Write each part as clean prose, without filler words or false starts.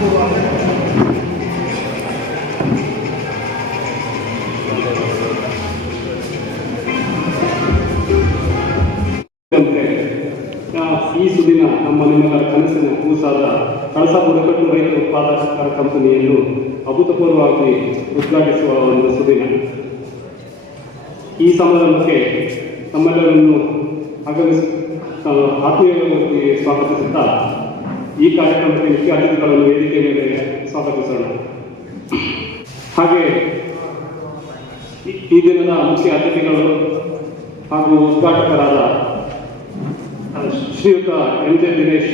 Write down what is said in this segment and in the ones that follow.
ಈ ಸುದಿನ ನಮ್ಮ ನಿಮ್ಮೆಲ್ಲರ ಕನಸಿನ ಕೂಸಾದ ಕಳಸ ಬುಡಕಟ್ಟು ರೈತ ಉತ್ಪಾದಕರ ಕಂಪನಿಯನ್ನು ಅಭೂತಪೂರ್ವವಾಗಿ ಉದ್ಘಾಟಿಸುವ ಒಂದು ಸುದಿನ. ಈ ಸಮಾರಂಭಕ್ಕೆ ನಮ್ಮೆಲ್ಲರನ್ನು ಆತ್ಮೀಯವಾಗಿ ಸ್ವಾಗತಿಸುತ್ತಾ ಈ ಕಾರ್ಯಕ್ರಮಕ್ಕೆ ಮುಖ್ಯ ಅತಿಥಿಗಳನ್ನು ವೇದಿಕೆ ಮೇಲೆ ಸ್ವಾಗತಿಸೋಣ. ಹಾಗೆ ಈ ದಿನದ ಮುಖ್ಯ ಅತಿಥಿಗಳು ಹಾಗೂ ಉದ್ಘಾಟಕರಾದ ಶ್ರೀಯುತ ಎಂ.ಜೆ. ದಿನೇಶ್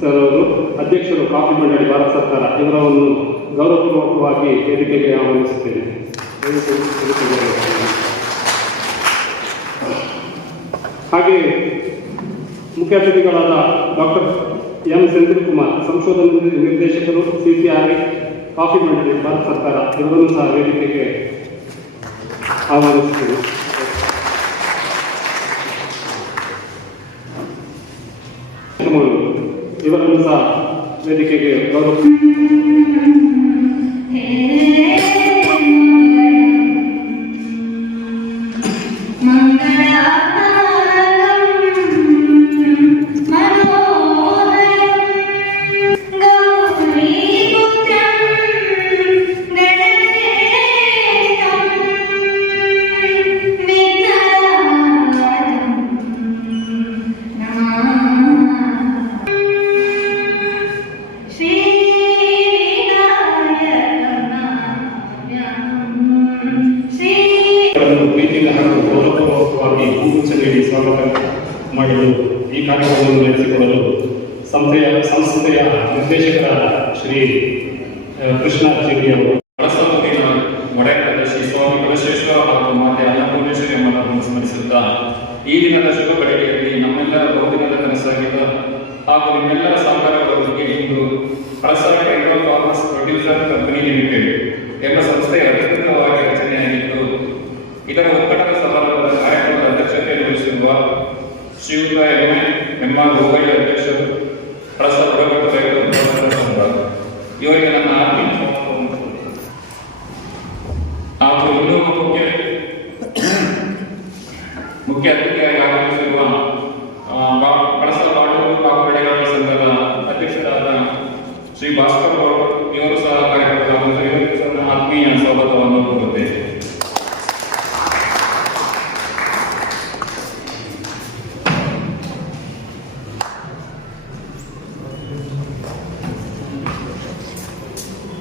ಸರ್ ಅವರು, ಅಧ್ಯಕ್ಷರು ಕಾಫಿ ಮಂಡಳಿ ಭಾರತ ಸರ್ಕಾರ, ಇವರನ್ನು ಗೌರವಪೂರ್ವಕವಾಗಿ ವೇದಿಕೆಗೆ ಆಹ್ವಾನಿಸುತ್ತೇನೆ. ಹಾಗೆ ಮುಖ್ಯ ಅತಿಥಿಗಳಾದ ಡಾಕ್ಟರ್ ಎಂ. ಸೆಂಥಿಲ್ ಕುಮಾರ್, ಸಂಶೋಧನಾ ನಿರ್ದೇಶಕರು, CCRI ಕಾಫಿ ಮಂಡಳಿ ಭಾರತ ಸರ್ಕಾರ, ಇವರನ್ನು ಸಹ ವೇದಿಕೆಗೆ ಆಹ್ವಾನಿಸುತ್ತೇನೆ. ಇವರನ್ನು ಸಹ ವೇದಿಕೆಗೆ ಗೌರವ. ಸ್ವಾಗತ ಮಾಡಲು ಈ ಕಾರ್ಯಕ್ರಮವನ್ನು ನಡೆಸಿಕೊಡಲು ಸಂಸ್ಥೆಯ ನಿರ್ದೇಶಕರಾದ ಶ್ರೀ ಕೃಷ್ಣ ಚೆಟ್ಟಿ ಅವರು, ಕಳಸಮುಖಿನ ಒಡೆಯ ಕಾರ್ಯದರ್ಶಿ ಸ್ವಾಮಿ ಬಸವೇಶ್ವರ ಹಾಗೂ ಮಾತೆ ಅನ್ನಪೂರ್ಣೇಶ್ವರಿ ಅಮ್ಮನನ್ನು ಸ್ಮರಿಸುತ್ತಾ ಈ ದಿನದ ಶುಭ ಗಳಿಗೆಯಲ್ಲಿ ನಮ್ಮೆಲ್ಲರ ಬಹುದಿನದ ಕನಸಾಗಿದ್ದ ಹಾಗೂ ನಿಮ್ಮೆಲ್ಲರ ಸಹಕಾರದೊಂದಿಗೆ ಇಂದು Kalasa tribal farmers producer company limited ಎಂಬ ಸಂಸ್ಥೆಯ ಅಧಿಕೃತವಾಗಿ ರಚನೆಯಾಗಿದ್ದು, ಇದರ ಉದ್ಘಾಟನಾ ಸಮಾರಂಭದ ಕಾರ್ಯಕ್ರಮದ ಅಧ್ಯಕ್ಷತೆಯನ್ನು ವಹಿಸಿರುವ ಶ್ರೀಯುತ ಎಂ.ಆರ್. ಗೋಗಯ್ಯ, ಅಧ್ಯಕ್ಷರು, ಕಳಸ ಬುಡಕಟ್ಟು ರೈತ ಉತ್ಪಾದಕರ ಸಂಘ, ಇವರಿಗೆ ನನ್ನ ಆತ್ಮೀಯ ಹಾಗೂ ಇನ್ನೊಬ್ಬ ಮುಖ್ಯ ಅತಿಥಿಯಾಗಿ ಆಗಮಿಸಿರುವ ಕಳಸ ಬಾಡೂರು ಕಾಫಿ ಬೆಳೆಗಾರರ ಸಂಘದ ಅಧ್ಯಕ್ಷರಾದ ಶ್ರೀ ಭಾಸ್ಕರ್ ಗೌಡ, ಇವರು ಸಹ ಕಾರ್ಯಕ್ರಮದ ಇವರಿಗೆ ಸಹ ಆತ್ಮೀಯ ಸ್ವಾಗತವನ್ನು ಕೋರುತ್ತೇವೆ.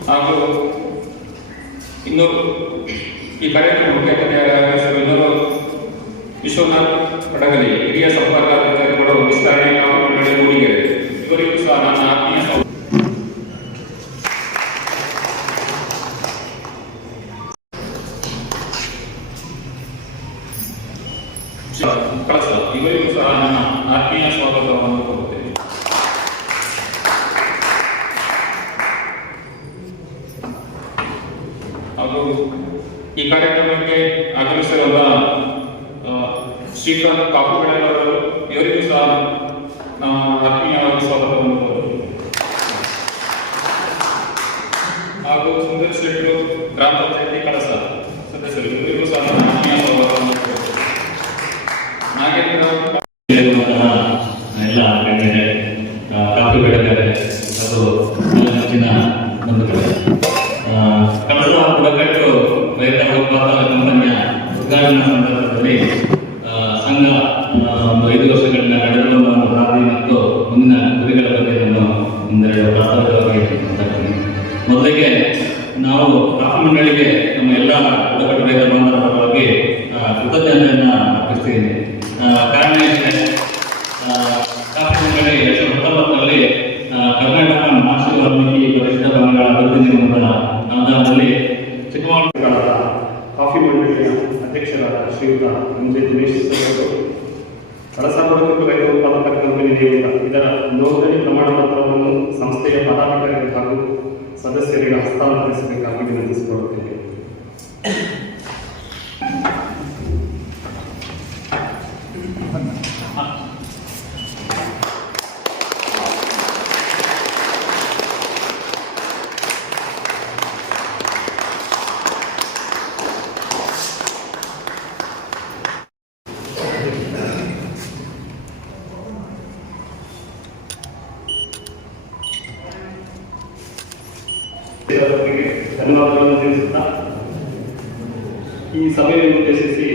ಹಾಗೂ ಇನ್ನು ಈ ಕಾರ್ಯಕ್ರಮ ಮುಖ್ಯ ಅತಿಥಿಯಾಗಿರುವ ಇನ್ನೊಬ್ಬರು ವಿಶ್ವನಾಥ್ ಪಡಗಲಿ, ಹಿರಿಯ ಸಂಪರ್ಕ ಅಧಿಕಾರಿಗಳು, ವಿಸ್ತರಣೆ ಕಾಫಿ ಮಂಡಳಿ ಮೂಡಿಗೆರೆ, ಇವರಿಗೂ ಸಹ ನನ್ನ ಆತ್ಮೀಯ ಕಳಸ, ಇವರಿಗೂ ಸಹ ನನ್ನ ಆತ್ಮೀಯ ಸ್ವಾಗತವನ್ನು ಕೋರುತ್ತೇನೆ. ಹಾಗೂ ಈ ಕಾರ್ಯಕ್ರಮಕ್ಕೆ ಆಗಮಿಸಿರುವ ಶ್ರೀಕಾಂತ್ ಕಾಫಿ ಬೆಳೆಗಾರರು, ಇವರಿಗೂ ಸಹ ಆತ್ಮೀಯವಾಗಿ ಸ್ವಾಗತವನ್ನು ಕೋರುತ್ತೇವೆ. ಹಾಗೂ ಸುಂದರ್ ಶೆಟ್ಟರು, ಗ್ರಾಮ ಪಂಚಾಯತಿ ಕಳಸ ಸದಸ್ಯರು, ಇವರಿಗೂ ಸಹ ಆತ್ಮೀಯ ಸ್ವಾಗತವನ್ನು ಕೋರುತ್ತೇವೆ. ನಾಗೇಂದ್ರ ಎಲ್ಲ ಕಾಫಿ ಬೆಳೆಗಾರರೆ ಅದು ಹೆಚ್ಚಿನ ಬಂಧುಗಳು, ಕಳಸ ಬುಡಕಟ್ಟು ರೈತ ಉತ್ಪಾದಕ ಕಂಪನಿಯ ಉದ್ಘಾಟನಾ ಸಂದರ್ಭದಲ್ಲಿ ಸಂಘ ಒಂದು 5 ವರ್ಷಗಳಿಂದ ನಡೆದು ಬಂದ ಪ್ರಾರಂಭ ಮತ್ತು ಮುಂದಿನ ಗುರಿಗಳ ಬಗ್ಗೆ ನಾನು ಒಂದೆರಡು ಪ್ರಾಥಮಿಕವಾಗಿ ಮಾತಾಡ್ತೀನಿ. ಮೊದಲಿಗೆ ನಾವು ಕಾಫಿ ಮಂಡಳಿಗೆ ನಮ್ಮ ಎಲ್ಲ ಬುಡಕಟ್ಟು ರೈತ ಬಾಂಧವರ ಪರವಾಗಿ ಕೃತಜ್ಞತೆಯನ್ನು ಅರ್ಪಿಸ್ತೀನಿ. ಕಾರಣ ಇದೆ, ಕಾಫಿ ಮಂಡಳಿ 2019ರಲ್ಲಿ ಕರ್ನಾಟಕ ಮಾಸಿಕ ವಾಲ್ಮೀಕಿ ಪರಿಶಿಷ್ಟ ವರ್ಗಗಳ ಅಭಿವೃದ್ಧಿ ನಿಗಮದ ಆಧಾರದಲ್ಲಿ ಚಿಕ್ಕಮಗಳೂರು ಕಾಫಿ ಮಂಡಳಿಯ ಅಧ್ಯಕ್ಷರಾದ ಶ್ರೀಯುತ ಎಂ.ಜೆ. ದಿನೇಶ್ ಅವರು, ಕಳಸ ಬುಡಕಟ್ಟು ರೈತ ಉತ್ಪಾದಕರ ಕಂಪನಿ ಇದರ ನೋಂದಣಿ ಪ್ರಮಾಣ ಪತ್ರವನ್ನು ಸಂಸ್ಥೆಯ ಪದಾಧಿಕಾರಿಗಳು ಹಾಗೂ ಸದಸ್ಯರಿಗೆ ಹಸ್ತಾಂತರಿಸಬೇಕಾಗಿ ವಿನಂತಿಸಿಕೊಳ್ಳುತ್ತೇವೆ. ಅವರಿಗೆ ಧನ್ಯವಾದಗಳನ್ನು ತಿಳಿಸುತ್ತಾ ಈ ಸಭೆಯನ್ನು ಉದ್ದೇಶಿಸಿ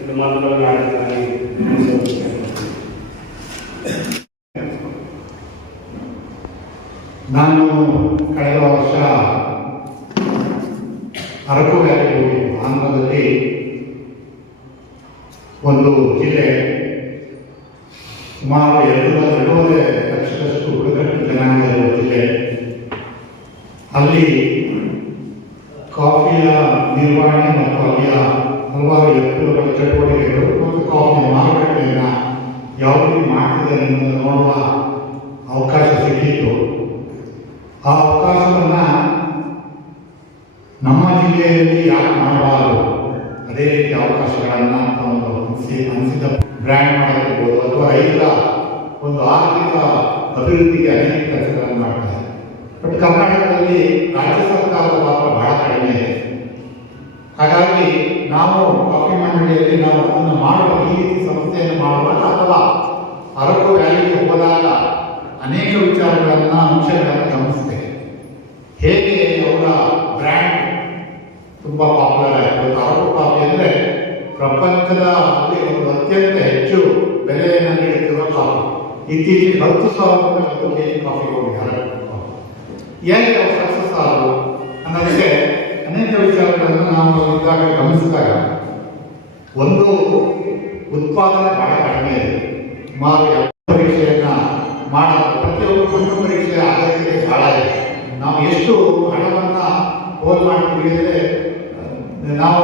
ಒಂದು ಮಾತುಗಳನ್ನು ಆಡುತ್ತಾರೆ. ನಾನು ಕಳೆದ ವರ್ಷ ಅರಕು ವ್ಯಾಲಿಗೆ ಹೋಗಿದ್ದು. ಆಂಧ್ರದಲ್ಲಿ ಒಂದು ಜಿಲ್ಲೆ ಸುಮಾರು 2.5 ಲಕ್ಷದಷ್ಟು ಬುಡಕಟ್ಟು ಜನಾಂಗ ಇರುವ ಜಿಲ್ಲೆ. ಅಲ್ಲಿ ಕಾಫಿಯ ನಿರ್ವಹಣೆ ಮತ್ತು ಅಲ್ಲಿಯ ಹಲವಾರು ಎತ್ತುಗಳ ಚಟುವಟಿಕೆಗಳು ಮತ್ತು ಕಾಫಿಯ ಮಾರುಕಟ್ಟೆಯನ್ನು ಯಾವ ರೀತಿ ಮಾಡ್ತಿದ್ದಾರೆ ಅನ್ನೋದನ್ನು ನೋಡುವ ಅವಕಾಶ ಸಿಕ್ಕಿತ್ತು. ಆ ಅವಕಾಶವನ್ನು ನಮ್ಮ ಜಿಲ್ಲೆಯಲ್ಲಿ ಯಾಕೆ ಮಾಡಬಾರದು, ಅದೇ ರೀತಿ ಅವಕಾಶಗಳನ್ನು ಒಂದು ಅನಿಸಿದ ಬ್ರ್ಯಾಂಡ್ ಮಾಡೋದಿರ್ಬೋದು ಅಥವಾ ರೈತರ ಒಂದು ಆರ್ಥಿಕ ಅಭಿವೃದ್ಧಿಗೆ ಅನೇಕ ಕೆಲಸಗಳನ್ನು ಮಾಡ್ತಾರೆ. ಬಟ್ ಕರ್ನಾಟಕದಲ್ಲಿ ರಾಜ್ಯ ಸರ್ಕಾರದ ಪಾತ್ರ ಬಹಳ ಕಡಿಮೆ ಇದೆ. ಹಾಗಾಗಿ ನಾವು ಕಾಫಿ ಮಂಡಳಿಯಲ್ಲಿ ನಾವು ಅದನ್ನು ಮಾಡುವ ಈ ರೀತಿ ಸಂಸ್ಥೆಯನ್ನು ಮಾಡುವಾಗ ಅಥವಾ ಅರಕು ವ್ಯಾಲಿಗೆ ಹೋದಾಗ ಅನೇಕ ವಿಚಾರಗಳನ್ನು ಅಂಶಗಳನ್ನು ಗಮನಿಸ್ತೇವೆ. ಹೇಗೆ ಅವರ ಬ್ರ್ಯಾಂಡ್ ತುಂಬ ಪಾಪ್ಯುಲರ್ ಆಯಿತು. ಅರಕು ಕಾಫಿ ಅಂದರೆ ಪ್ರಪಂಚದಲ್ಲಿ ಒಂದು ಅತ್ಯಂತ ಹೆಚ್ಚು ಬೆಲೆಯನ್ನು ನೀಡುತ್ತಿರುವ ಕಾಫಿ. ಇತ್ತೀಚೆಗೆ 10,000 ರೂಪಾಯಿ ಕೆಜಿ ಕಾಫಿ ಹೋಗಿದ್ದಾರೆ. ಹೇಗೆ ಅವರು ಸಕ್ಸಸ್ ಆದರು ಅನ್ನೋದಕ್ಕೆ ಅನೇಕ ವಿಚಾರಗಳನ್ನು ನಾವು ಇದ್ದಾಗ ಗಮನಿಸಿದಾಗ ಒಂದು ಉತ್ಪಾದನೆ ಬಹಳ ಕಡಿಮೆ ಇದೆ. ಸುಮಾರು ಪರೀಕ್ಷೆಯನ್ನು ಮಾಡೋದು ಪ್ರತಿಯೊಂದು ಮಣ್ಣು ಪರೀಕ್ಷೆಯ ಅಗತ್ಯತೆ ಬಹಳ ಇದೆ. ನಾವು ಎಷ್ಟು ಹಣವನ್ನು ಹೋಲ್ ಮಾಡ್ತೀವಿ ಅಂದರೆ ನಾವು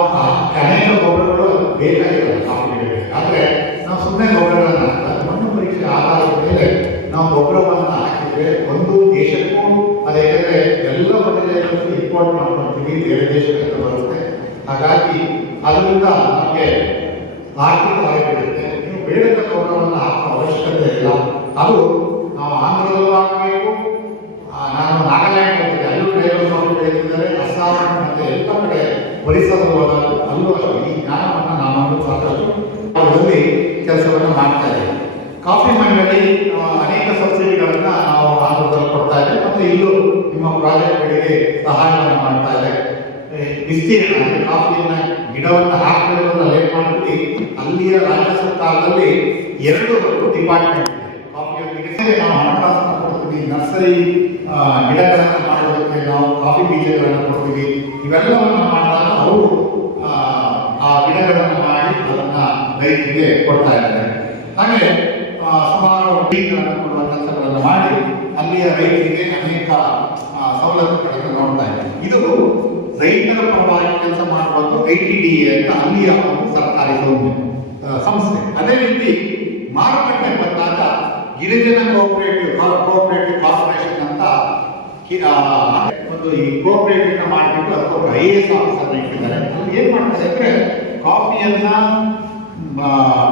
ಅನೇಕ ಗೊಬ್ಬರಗಳು ಬೇಕಾಗಿಲ್ಲ ಕಾಫಿಗಳಿಗೆ. ಆದರೆ ನಾವು ಸುಮ್ಮನೆ ಗೊಬ್ಬರಗಳನ್ನು ಮಣ್ಣು ಪರೀಕ್ಷೆ ಆಧಾರದ ಮೇಲೆ ನಾವು ಗೊಬ್ಬರವನ್ನು ಹಾಕಿದ್ರೆ ಒಂದು ದೇಶಕ್ಕೂ ಅದೇಕೆಂದರೆ ಎಲ್ಲ ಮಟ್ಟದಲ್ಲಿ ಇಂಪೋರ್ಟ್ ಮಾಡ್ಕೊಳ್ತೀವಿ, ಬೇರೆ ದೇಶಕ್ಕೆ ಬರುತ್ತೆ. ಹಾಗಾಗಿ ಅದರಿಂದ ನಮಗೆ ಆರ್ಥಿಕವಾಗಿ ಬೀಳುತ್ತೆ. ನೀವು ಬೇಡದ ಗೊಬ್ಬರವನ್ನು ಹಾಕುವ ಅವಶ್ಯಕತೆ ಇಲ್ಲ. ಅದು ನಾವು ಆಂಧ್ರದಲ್ಲೂ ಹಾಕಬೇಕು. ನಾನು ನಾಗಾಲ್ಯಾಂಡ್ ಹೋಗಿದ್ದೆ, ಅಲ್ಲೂ ಡ್ರೈವರ್ ಕಾಫಿ ಬೆಳೀತಿದ್ದಾರೆ. ಅಸ್ಸಾಂ ಮತ್ತು ಎಲ್ಲ ಕಡೆ ಒರಿಸ್ಸಾದ ಹೋದಾಗ ಅಲ್ಲೂ ಅಷ್ಟೇ ಈ ಜ್ಞಾನವನ್ನು ನಾನು ಸಾಕಷ್ಟು ಅದರಲ್ಲಿ ಕೆಲಸವನ್ನು ಮಾಡ್ತಾ ಇದ್ದೇವೆ. ಕಾಫಿ ಮಂಡಳಿ ಅನೇಕ ಸಬ್ಸಿಡಿಗಳನ್ನು ನಾವು ಆಂಧ್ರದಲ್ಲಿ ಕೊಡ್ತಾ ಇದ್ದೇವೆ ಮತ್ತು ಇಲ್ಲೂ ನಿಮ್ಮ ಪ್ರಾಜೆಕ್ಟ್ಗಳಿಗೆ ಸಹಾಯವನ್ನು ಮಾಡ್ತಾ ಇದೆ. ವಿಸ್ತೀರ್ಣ ಅಂದರೆ ಕಾಫಿಯನ್ನು ಗಿಡವನ್ನು ಹಾಕಬೇಕು ಲೇಟ್ ಮಾಡ್ಬಿಟ್ಟು ಅಲ್ಲಿಯ ರಾಜ್ಯ ಸರ್ಕಾರದಲ್ಲಿ 2 ಡಿಪಾರ್ಟ್ಮೆಂಟ್ ಇದೆ. ಕಾಫಿಯೊಂದಿಗೆ ನಾವು ಹಣಕಾಸನ್ನು ಕೊಡ್ತೀವಿ, ನರ್ಸರಿ ಗಿಡಗಳನ್ನು ಮಾಡೋದಕ್ಕೆ ನಾವು ಕಾಫಿ ಬೀಜಗಳನ್ನು ಕೊಡ್ತೀವಿ. ಇವೆಲ್ಲವನ್ನು ಮಾಡಿದಾಗ ಅವರು ಆ ಗಿಡಗಳನ್ನು ಮಾಡಿ ಅದನ್ನು ರೈತರಿಗೆ ಕೊಡ್ತಾ ಇದ್ದಾರೆ. ಹಾಗೆ ಸುಮಾರು ಬೀಜಗಳನ್ನು ಕೊಡುವ ಕೆಲಸಗಳನ್ನು ಮಾಡಿ ಅಲ್ಲಿಯ ರೈತರಿಗೆ ಅನೇಕ ಸವಲತ್ತುಗಳನ್ನು ನೋಡ್ತಾ ಇದ್ದಾರೆ. ಇದು ರೈತರ ಪರವಾಗಿ ಕೆಲಸ ಮಾಡುವುದು ITDA ಅಂತ ಅಲ್ಲಿಯ ಒಂದು ಸರ್ಕಾರಿ ಸಂಸ್ಥೆ. ಅದೇ ರೀತಿ ಮಾರುಕಟ್ಟೆ ಬಂದಾಗ ಗಿರಿಜನ ಕೋಆಪರೇಟಿವ್ ಕಾರ್ಪೊರೇಷನ್ ಅಂತ ಒಂದು ಈ ಕೋಆಪರೇಟಿವ್ ಮಾಡಿಬಿಟ್ಟು ಅದಕ್ಕೊಂದು IAS ಆಫೀಸರ್ನ ಇಟ್ಟಿದ್ದಾರೆ. ಅಲ್ಲಿ ಏನು ಮಾಡ್ತಾರೆ ಅಂದರೆ ಕಾಫಿಯನ್ನು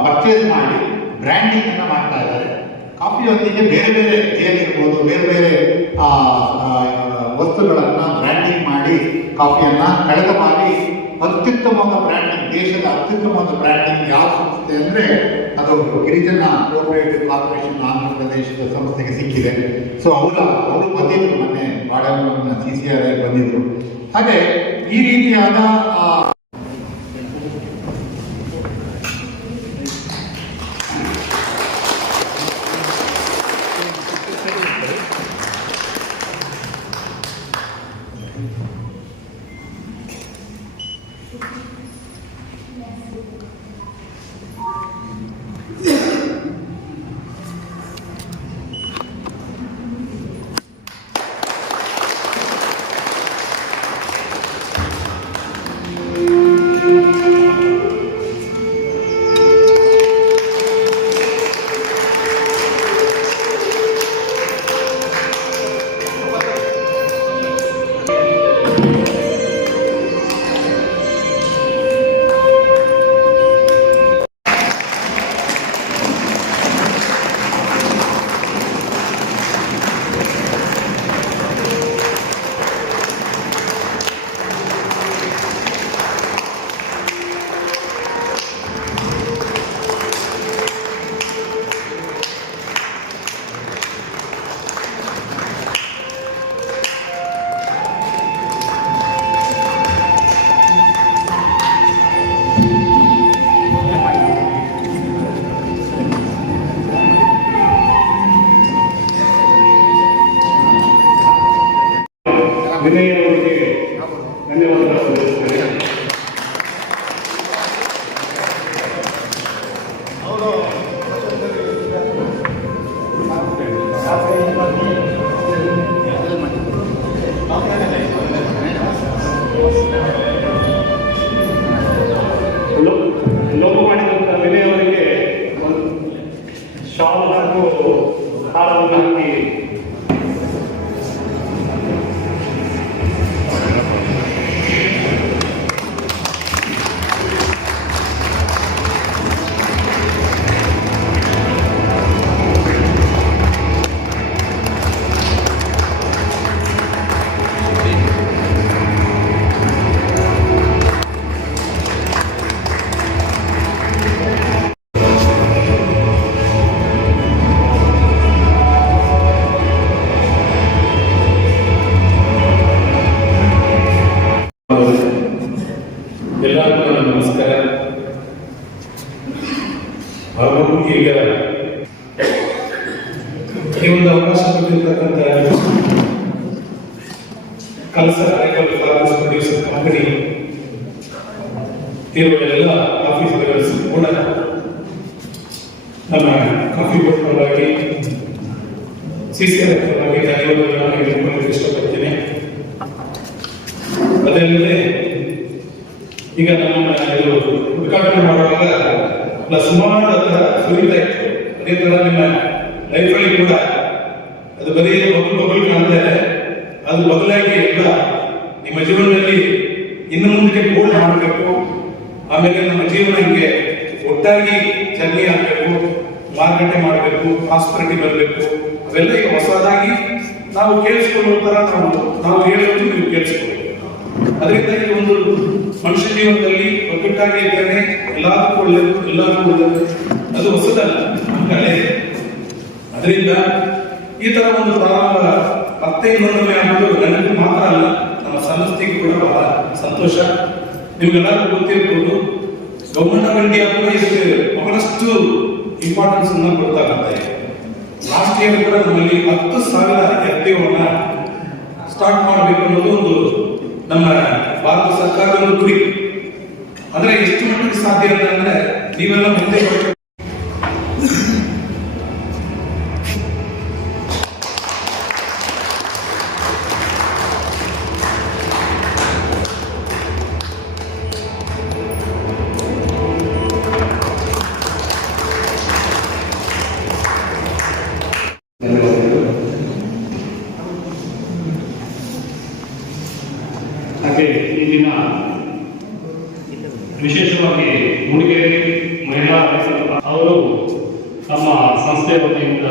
ಪರ್ಚೇಸ್ ಮಾಡಿ ಬ್ರ್ಯಾಂಡಿಂಗ್ ಅನ್ನು ಮಾಡ್ತಾ ಇದ್ದಾರೆ. ಕಾಫಿಯೊಂದಿಗೆ ಬೇರೆ ಬೇರೆ ಜೇನಿರ್ಬೋದು, ಬೇರೆ ಬೇರೆ ವಸ್ತುಗಳನ್ನು ಬ್ರ್ಯಾಂಡಿಂಗ್ ಮಾಡಿ ಕಾಫಿಯನ್ನು ಕಳೆದ ಬಾರಿ ಅತ್ಯುತ್ತಮವಾದ ಬ್ರ್ಯಾಂಡಿಂಗ್, ದೇಶದ ಅತ್ಯುತ್ತಮವಾದ ಬ್ರ್ಯಾಂಡಿಂಗ್ ಯಾವ ಸಂಸ್ಥೆ ಅಂದರೆ ಅದು ಗಿರಿಜನ ಕೋಆಪರೇಟಿವ್ ಕಾರ್ಪೊರೇಷನ್ ಆಂಧ್ರ ಪ್ರದೇಶದ ಸಂಸ್ಥೆಗೆ ಸಿಕ್ಕಿದೆ. ಸೊ ಅವರು ಬಂದಿದ್ರು, ಮೊನ್ನೆ ಬಾಡವನ್ನು CCR ಬಂದಿದ್ರು. ಹಾಗೆ ಈ ರೀತಿಯಾದ ವಿನಯ್ ಅವರಿಗೆ ಧನ್ಯವಾದಗಳನ್ನು ತಿಳಿಸುತ್ತೇನೆ. ಲೋಪ ಮಾಡಿದಂಥ ವಿನಯ್ ಅವರಿಗೆ ಒಂದು ಶಾಲ್ ಹಾಗೂ ಹಾರವನ್ನು ಹಾಕಿ ಎಲ್ಲರಿಗೂ ನನ್ನ ನಮಸ್ಕಾರ. ಹಾಗೂ ಈಗ ಈ ಒಂದು ಅವಕಾಶ ಕೊಟ್ಟಿರ್ತಕ್ಕಂಥ ಕಲಸ ಪ್ರೊಡ್ಯೂಸರ್ ಕಂಪನಿ ಇರುವ ಎಲ್ಲ ಆಫೀಸರ್ಸ್ ಕೂಡ ನಮ್ಮ ಕಾಫಿ ಬೋರ್ಡ್ ಪರವಾಗಿ ಸಿಸಿಆರ್ ಪರವಾಗಿ ಧನ್ಯವಾದಗಳನ್ನು ಹೇಳಿಕೊಳ್ಳಲು ಇಷ್ಟಪಡ್ತೀನಿ. ಅದಲ್ಲದೆ ಈಗ ನಮ್ಮ ಇದು ಉದ್ಘಾಟನೆ ಮಾಡುವಾಗ ಸುಮಾರು ಅದರ ಸುರಿತಾ ಇತ್ತು. ಅದೇ ತರ ನಿಮ್ಮ ಲೈಫಲ್ಲಿ ಕೂಡ ಅದು ಬರೀ ಬಬಲ್ ಕಾಣ್ತಾ ಇದೆ. ಅದು ಬದಲಾಗಿ ಎಲ್ಲ ನಿಮ್ಮ ಜೀವನದಲ್ಲಿ ಇನ್ನು ಮುಂದಕ್ಕೆ ಗೋಲ್ ಮಾಡಬೇಕು. ಆಮೇಲೆ ನಮ್ಮ ಜೀವನ ಹಿಂಗೆ ಒಟ್ಟಾಗಿ ಜರ್ನಿ ಆಗಬೇಕು, ಮಾರುಕಟ್ಟೆ ಮಾಡಬೇಕು, ಪ್ರಾಸ್ಪರಿಟಿ ಬರಬೇಕು. ಅವೆಲ್ಲ ಈಗ ಹೊಸದಾಗಿ ನಾವು ಕೇಳಿಸ್ಕೊಳ್ಳೋ ತರ ನಾವು ಹೇಳೋದು ನೀವು ಕೇಳಿಸ್ಕೊಳ್ಳಿ. ಅದರಿಂದ ಈ ಒಂದು ಮನುಷ್ಯ ಜೀವನದಲ್ಲಿ ಒಗ್ಗಟ್ಟಾಗಿ ಇದ್ದರೆ ಎಲ್ಲರಿಗೂ ಒಳ್ಳೆಯದು, ಎಲ್ಲರಿಗೂ ಒಳ್ಳೆಯದು. ಅದು ಹೊಸದಲ್ಲ, ನಮ್ಮ ಕಲೆ. ಅದರಿಂದ ಈ ತರ ಒಂದು ಪ್ರಾರಂಭ ಮತ್ತೆ ಇನ್ನೊಂದೊಮ್ಮೆ ಆಗೋದು ನನಗೆ ಮಾತ್ರ ಅಲ್ಲ, ನಮ್ಮ ಸಂಸ್ಥೆಗೆ ಕೂಡ ಬಹಳ ಸಂತೋಷ. ನಿಮ್ಗೆಲ್ಲರಿಗೂ ಗೊತ್ತಿರ್ಬೋದು, ಗವರ್ಮೆಂಟ್ ಆಫ್ ಇಂಡಿಯಾ ಕೂಡ ಇದಕ್ಕೆ ಬಹಳಷ್ಟು ಇಂಪಾರ್ಟೆನ್ಸ್ ಅನ್ನ ಕೊಡ್ತಾ ಬರ್ತಾ ಇದೆ. ಲಾಸ್ಟ್ ಇಯರ್ ಕೂಡ ನಮ್ಮಲ್ಲಿ 10,000 FPO ಸ್ಟಾರ್ಟ್ ಮಾಡಬೇಕು ಅನ್ನೋದು ಒಂದು ನಮ್ಮ ಭಾರತ ಸರ್ಕಾರದ ಒಂದು ಗುರಿ. ಅಂದ್ರೆ ಎಷ್ಟು ಮಟ್ಟಿಗೆ ಸಾಧ್ಯ ಅಂತಂದ್ರೆ ನೀವೆಲ್ಲ ಮುಂದೆ ಹಾಗೆ ಈ ದಿನ ವಿಶೇಷವಾಗಿ ಮೂಡಿಗೆರೆ ಮಹಿಳಾ ಅವರು ತಮ್ಮ ಸಂಸ್ಥೆಯ ವತಿಯಿಂದ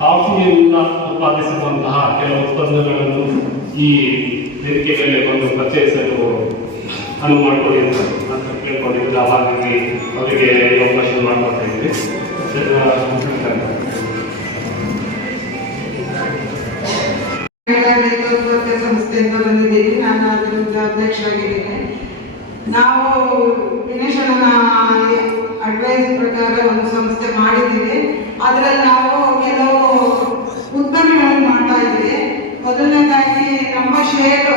ಕಾಫಿಯಿಂದ ಉತ್ಪಾದಿಸಿರುವಂತಹ ಕೆಲವು ಉತ್ಪನ್ನಗಳನ್ನು ಈ ವೇದಿಕೆ ಮೇಲೆ ಬಂದು ಪರಿಚಯಿಸಲು ಅನುವು ಮಾಡಿಕೊಡಿ ಅಂತ ಕೇಳ್ಕೊಂಡಿದ್ದು. ಹಾಗಾಗಿ ಅವರಿಗೆ ಅವಕಾಶ ಮಾಡಿಕೊಡ್ತಾ ಇದ್ವಿ. ಸಂಸ್ಥೆಯಿಂದ ಬಂದಿದ್ದೀವಿ. ನಾನು ಅದರ ಅಧ್ಯಕ್ಷರಾಗಿದ್ದೇನೆ. ನಾವು ದಿನೇಶನ ಅಡ್ವೈಸ್ ಪ್ರಕಾರ ಒಂದು ಸಂಸ್ಥೆ ಮಾಡಿದ್ದೀವಿ. ಅದರಲ್ಲಿ ನಾವು ಕೆಲವು ಉತ್ಪನ್ನಗಳನ್ನು ಮಾಡ್ತಾ ಇದ್ದೀವಿ. ಮೊದಲನೇದಾಗಿ ನಮ್ಮ ಷೇರು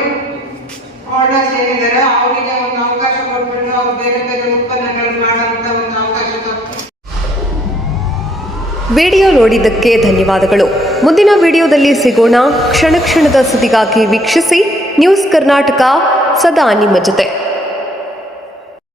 ಆರ್ಡರ್ಸ್ ಏನಿದ್ದಾರೆ ಅವರಿಗೆ ಒಂದು ಅವಕಾಶ ಕೊಟ್ಬಿಟ್ಟು ಅವ್ರು ಬೇರೆ ಬೇರೆ ಉತ್ಪನ್ನಗಳನ್ನು ಮಾಡೋಂಥ ಒಂದು ಅವಕಾಶ ಕೊಟ್ಟು. ವಿಡಿಯೋ ನೋಡಿದ್ದಕ್ಕೆ ಧನ್ಯವಾದಗಳು. ಮುಂದಿನ ವಿಡಿಯೋದಲ್ಲಿ ಸಿಗೋಣ. ಕ್ಷಣ ಕ್ಷಣದ ಸುದ್ದಿಗಾಗಿ ವೀಕ್ಷಿಸಿ ನ್ಯೂಸ್ ಕರ್ನಾಟಕ, ಸದಾ ನಿಮ್ಮ ಜೊತೆ.